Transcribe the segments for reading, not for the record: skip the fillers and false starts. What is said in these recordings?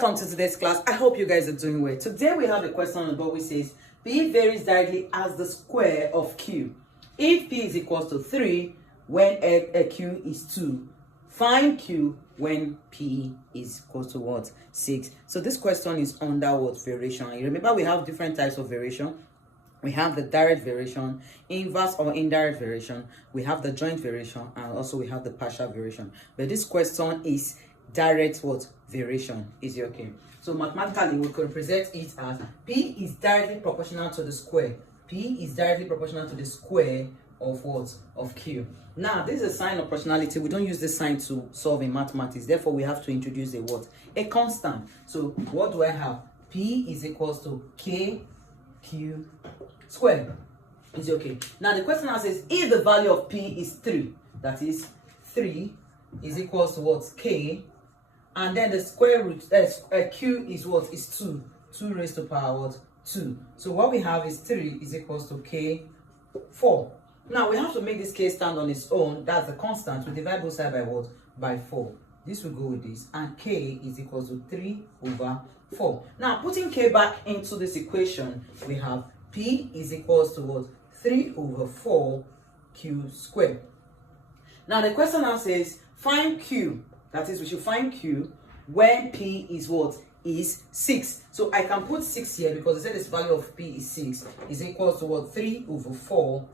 Welcome to today's class. I hope you guys are doing well. Today we have a question on the board which says P varies directly as the square of Q. If P is equals to 3 when Q is 2, find Q when P is equals to what? 6. So this question is under what? Variation. You remember we have different types of variation. We have the direct variation, inverse or indirect variation. We have the joint variation, and also we have the partial variation. But this question is direct what? Variation. Is it okay? So mathematically we could represent it as P is directly proportional to the square. P is directly proportional to the square of what? Of Q. Now this is a sign of proportionality. We don't use this sign to solve in mathematics. Therefore we have to introduce a what? A constant. So what do I have? P is equals to K Q square. Is it okay? Now the question now says if the value of P is 3, that is 3 is equals to what? K, and then the square root Q is what? Is 2. 2 raised to power what? 2. So what we have is 3 is equals to K 4. Now we have to make this K stand on its own. That's the constant. We divide both sides by what? By 4. This will go with this, and K is equals to 3 over 4. Now putting K back into this equation, we have P is equals to what? 3 over 4 Q squared. Now the question now says find Q. That is, we should find Q when P is what? Is 6. So I can put 6 here because I said this value of P is 6 is equals to what? 3 over 4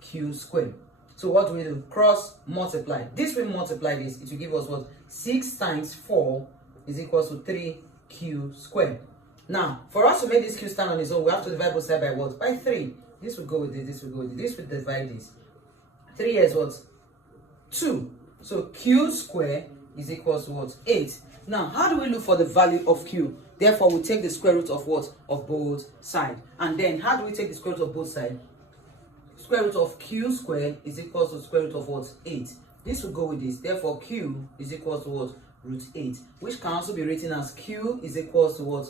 Q squared. So what do we do? Cross multiply. This will multiply this. It will give us what? 6 times 4 is equals to 3Q squared. Now, for us to make this Q stand on its own, we have to divide both sides by what? By 3. This will go with this, this will go with this. This will divide this. 3 is what? 2. So Q squared is equals to what? 8. Now, how do we look for the value of Q? Therefore, we take the square root of what? Of both sides. And then, how do we take the square root of both sides? Square root of Q squared is equals to square root of what? 8. This will go with this. Therefore, Q is equals to what? Root 8. Which can also be written as Q is equals to what?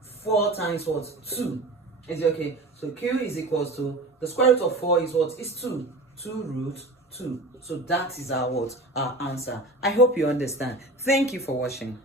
4 times what? 2. Is it okay? So Q is equals to, the square root of 4 is what? Is 2. 2 root 2. So that is our what? Our answer. I hope you understand. Thank you for watching.